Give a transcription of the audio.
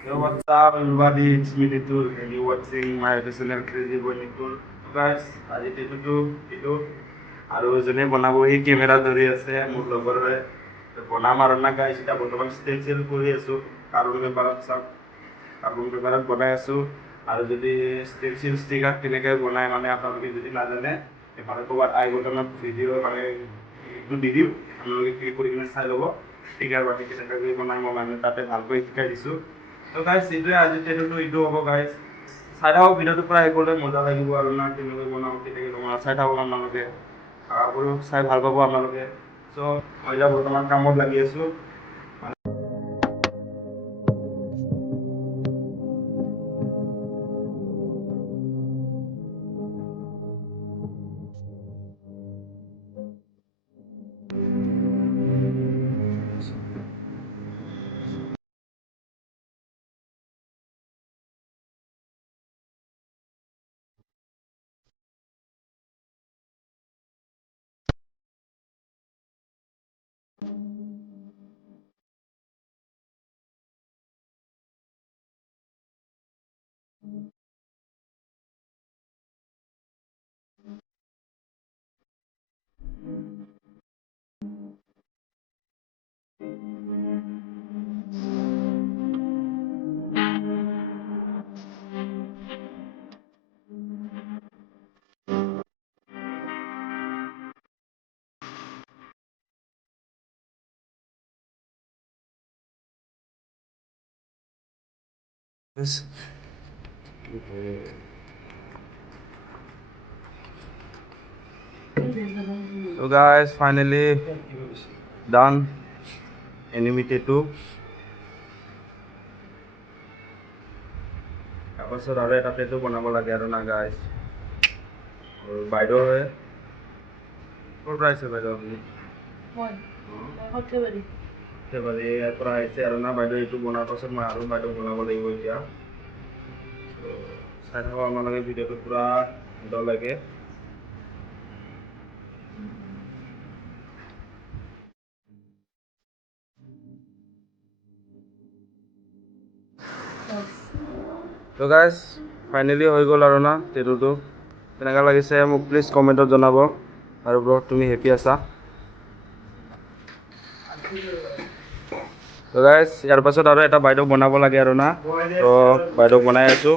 Yo, what's up, everybody? It's me, Nitul, and you're watching my channel Crazy Boy Nitul. Guys, আজি টেটুটো এইটো আৰু যোনে বনাব সি camera ধৰি আছে মোৰ লগৰ হয় বনাম আৰু না গাইছ এতিয়া বৰ্তমান ষ্টেঞ্চিল কৰি আছোঁ কাৰ্বন পেপাৰত চাওক কাৰ্বন পেপাৰত বনাই আছোঁ আৰু যদি ষ্টেঞ্চিল ষ্টিকাৰ কেনেকৈ বনাই মানে আপোনালোকে যদি নাজানে এইফালে ক'ৰবাত আই বটনত ভিডিঅ' মানে এইটো দি দিম আপোনালোকে ক্লিক কৰি কিনে চাই ল'ব ষ্টিকাৰ বাতি কেনেকৈ বনাই মই মানে তাতে ভালকৈ শিকাই দিছোঁ তো গাইছ এইটোৱে আজি টেটুটো এইটো হ'ব গাইছ চাই থাকক ভিডিঅ'টো প্ৰায় গ'লে মজা লাগিব আৰু না কেনেকৈ বনাওঁ কেনেকৈ বনাওঁ চাই থাকক আপোনালোকে আশা চাই ভাল পাব আপোনালোকে চ' মই এতিয়া বৰ্তমান কামত লাগি আছোঁ So guys, finally done enemy tattoo. তাৰপাছত আৰু এটা tattoo বনাব লাগে আৰু না guys. আৰু বাইদেউ হয় ক'ৰ পৰা আহিছে বাইদেউ আপুনি সৰ্থেবাৰী ইয়াৰ পৰা আহিছে আৰু না বাইদেউ এইটো বনোৱাৰ পাছত মই আৰু বাইদেউ বনাব লাগিব এতিয়া চাই থাকক আপোনালোকে ভিডিঅ'টো পূৰা ভাল লাগে তো গাইজ ফাইনেলি হৈ গ'ল আৰু না টেটুটো কেনেকুৱা লাগিছে মোক প্লিজ কমেণ্টত জনাব আৰু ব্ৰ তুমি হেপী আছা তো গাইজ ইয়াৰ পাছত আৰু এটা বাইদেউ বনাব লাগে আৰু না তো বাইদেউ বনাই আছোঁ